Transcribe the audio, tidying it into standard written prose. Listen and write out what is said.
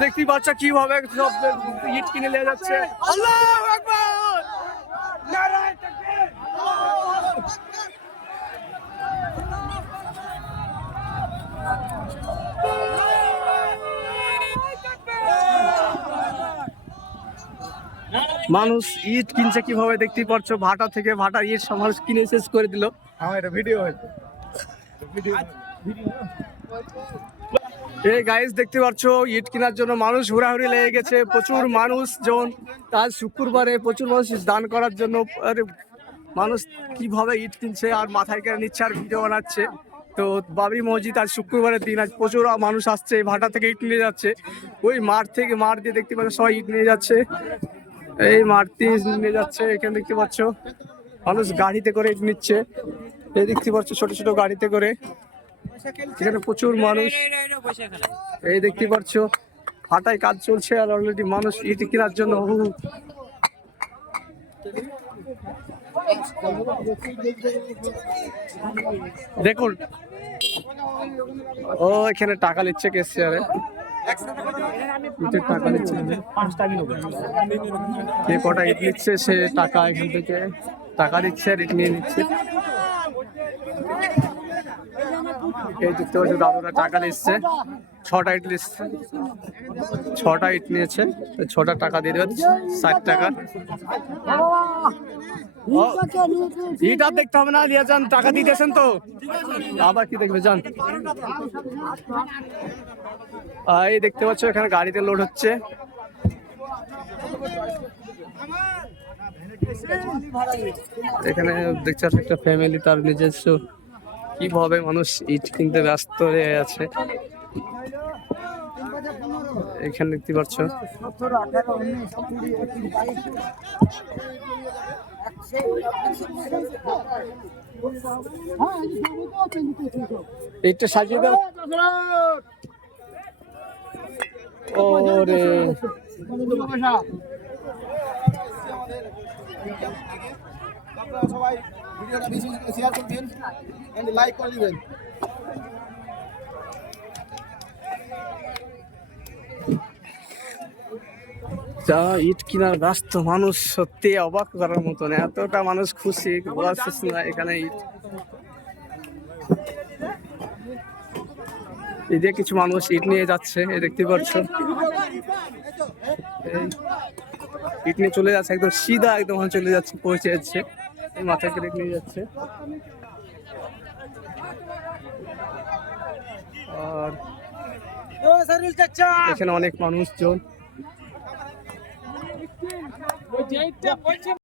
দেখতেই পাচ্ছ কিভাবে সব ইট কিনে নিয়ে যাচ্ছে। আল্লাহু আকবার, নারায়ে তাকবীর। মানুষ ইট কিনছে কিভাবে দেখতেই পাচ্ছ, ভাটা থেকে ভাটা ইট সমাজ কিনে শেষ করে দিল। আমার এটা ভিডিও হয়েছে। এই গাইস দেখতে পাচ্ছ ইট কেনার জন্য মানুষ হুড়াহুড়ি লেগে গেছে, প্রচুর মানুষজন। আজ শুক্রবারে প্রচুর মানুষ দান করার জন্য মানুষ কিভাবে ইট কিনছে আর মাথায় কেড়ে নিচ্ছে আর ভিডিও বানাচ্ছে। তো বাবরি মসজিদ আজ শুক্রবারের দিন, আজ প্রচুর মানুষ আসছে, ভাটা থেকে ইট নিয়ে যাচ্ছে। ওই মাঠ দিয়ে দেখতে পাচ্ছ সবাই ইট নিয়ে যাচ্ছে, এই মাঠ দিয়ে নিয়ে যাচ্ছে। এখানে দেখতে পাচ্ছ মানুষ গাড়িতে করে ইট নিচ্ছে, এই দেখতে পাচ্ছ ছোট ছোট গাড়িতে করে। এখানে প্রচুর মানুষ, এই দেখতে পাচ্ছ ভাটায় কাজ চলছে আর অলরেডি মানুষ ইট কেনার জন্য দেখুন। ও এখানে টাকা নিচ্ছে ক্যাশিয়ারে, টাকা নিচ্ছে, যে কটা ইট নিচ্ছে সে টাকা এখান থেকে টাকা দিচ্ছে আর ইট নিয়ে নিচ্ছে। এই দেখতে পাচ্ছ দাদুরা টাকা নিচ্ছে, 6টা ইট নিচ্ছে, 6টা ইট নিয়েছে, 6টা টাকা দিয়ে দেবে 60 টাকা। ইট আর দেখতে হবে না, নিয়ে যান, টাকা দিতেছেন তো আবার কি দেখবে যান। এই দেখতে পাচ্ছ এখানে গাড়িতে লোড হচ্ছে। এখানে দেখতে পাচ্ছ একটা ফ্যামিলি তার নিজস্ব কিভাবে মানুষ ইট কিনতে ব্যস্ত হয়ে আছে। এখানে দেখতে পাচ্ছ এইটা সাজিয়ে দাও। ওরে সবাই ভিডিওটা বেশি শেয়ার করবেন এন্ড লাইক করে দিবেন। যা ইট কেনার ব্যস্ত মানুষ, সত্যি অবাক করার মতন, এতটা মানুষ খুশি বলার শেষ না। এখানে ইট এদিকে কিছু মানুষ ইট নিয়ে যাচ্ছে, এই দেখতে পাচ্ছ ইট নিয়ে চলে যাচ্ছে, একদম সিধা একদম চলে যাচ্ছে, পৌঁছে যাচ্ছে, এই মাথায় করে নিয়ে যাচ্ছে। আর এখানে অনেক মানুষজন।